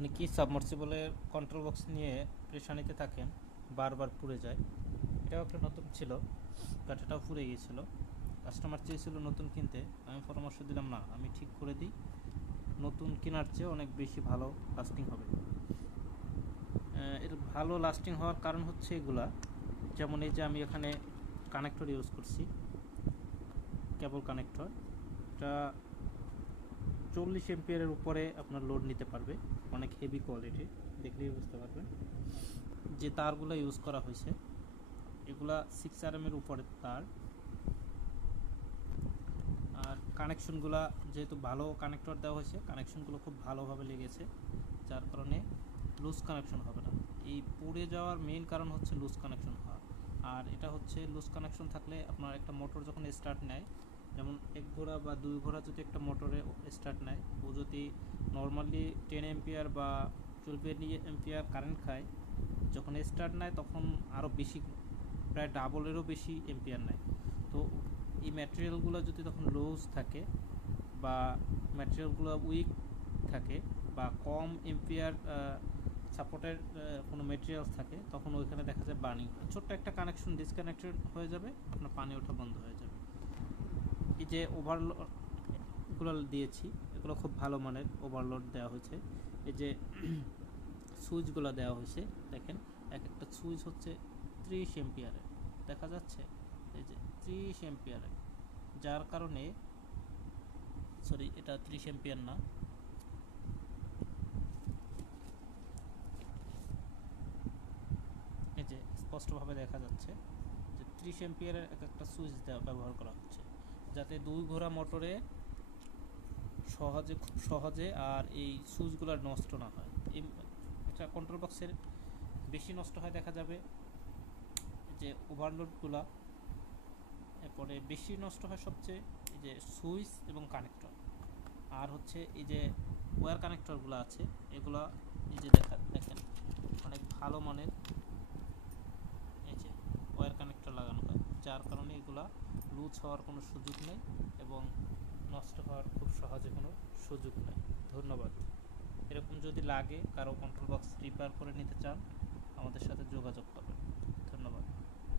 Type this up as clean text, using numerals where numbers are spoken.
অনেকেই সাবমার্সিবলের control box নিয়ে পেরেশানিতে থাকেন, বারবার পুড়ে যায়। এটাও একটা নতুন ছিল, বাট এটাও পুড়ে গিয়েছিল। কাস্টমার চেয়েছিল নতুন কিনতে, আমি পরামর্শ দিলাম না, আমি ঠিক করে দিই, নতুন কেনার চেয়ে অনেক বেশি ভালো লাস্টিং হবে। এর ভালো লাস্টিং হওয়ার কারণ হচ্ছে এগুলা, যেমন এই যে আমি এখানে কানেক্টর ইউজ করছি, কেবল কানেক্টর। এটা 40 এমপিয়ারের উপরে আপনার লোড নিতে পারবে, অনেক হেভি কোয়ালিটি, দেখলেই বুঝতে পারবেন। যে তারগুলো ইউজ করা হয়েছে এগুলা 6 এর উপরে তার। আর কানেকশনগুলা যেহেতু ভালো কানেক্টর দেওয়া হয়েছে, কানেকশনগুলো খুব ভালোভাবে লেগেছে, যার কারণে লুজ কানেকশন হবে না। এই পুড়ে যাওয়ার মেইন কারণ হচ্ছে লুজ কানেকশন হওয়া। আর এটা হচ্ছে লুজ কানেকশন থাকলে আপনার একটা মোটর যখন স্টার্ট নেয়, যেমন 1 ঘোড়া বা 2 ঘোড়া যদি একটা মোটরে স্টার্ট নেয়, ও যদি নর্মালি 10 এম্পিয়ার বা 12 এম্পিয়ার কারেন্ট খায়, যখন স্টার্ট নেয় তখন আরও বেশি, প্রায় ডাবলেরও বেশি এম্পিয়ার নেয়। তো এই ম্যাটেরিয়ালগুলো যদি তখন লুজ থাকে বা ম্যাটেরিয়ালগুলো উইক থাকে বা কম এম্পিয়ার সাপোর্টের কোনো মেটেরিয়ালস থাকে, তখন ওইখানে দেখা যায় বার্নিং হয়। ছোট্ট একটা কানেকশন ডিসকানেক্টেড হয়ে যাবে, আপনার পানি ওঠা বন্ধ হয়ে যাবে। এই যে ওভারলোডগুলো দিয়েছি, এগুলো খুব ভালো মানের ওভারলোড দেওয়া হয়েছে। এই যে সুইচগুলো দেওয়া হয়েছে, দেখেন এক একটা সুইচ হচ্ছে 30 এম্পিয়ারের, দেখা যাচ্ছে এই যে 30 এম্পিয়ারের, যার কারণে সরি এটা 30 এম্পিয়ার না, এই যে স্পষ্টভাবে দেখা যাচ্ছে যে 30 এম্পিয়ারের এক একটা সুইচ ব্যবহার করা হচ্ছে, যাতে 2 ঘোড়া মোটরে খুব সহজে আর এই সুইচগুলো নষ্ট না হয়। এটা কন্ট্রোল বক্সের বেশি নষ্ট হয় দেখা যাবে যে ওভারলোডগুলা, এরপরে বেশি নষ্ট হয় সবচেয়ে এই যে সুইচ এবং কানেক্টর। আর হচ্ছে এই যে ওয়্যার কানেক্টরগুলো আছে, এগুলা এই যে দেখেন অনেক ভালো মানের এই যে ওয়্যার কানেক্টর লাগানো হয়, যার কারণে এগুলা লুজ হওয়ার কোনো সুযোগ নেই এবং নষ্ট হওয়ার খুব সহজে কোনো সুযোগ নেই। ধন্যবাদ। এরকম যদি লাগে, কারো কন্ট্রোল বক্স রিপেয়ার করে নিতে চান, আমাদের সাথে যোগাযোগ করবেন। ধন্যবাদ।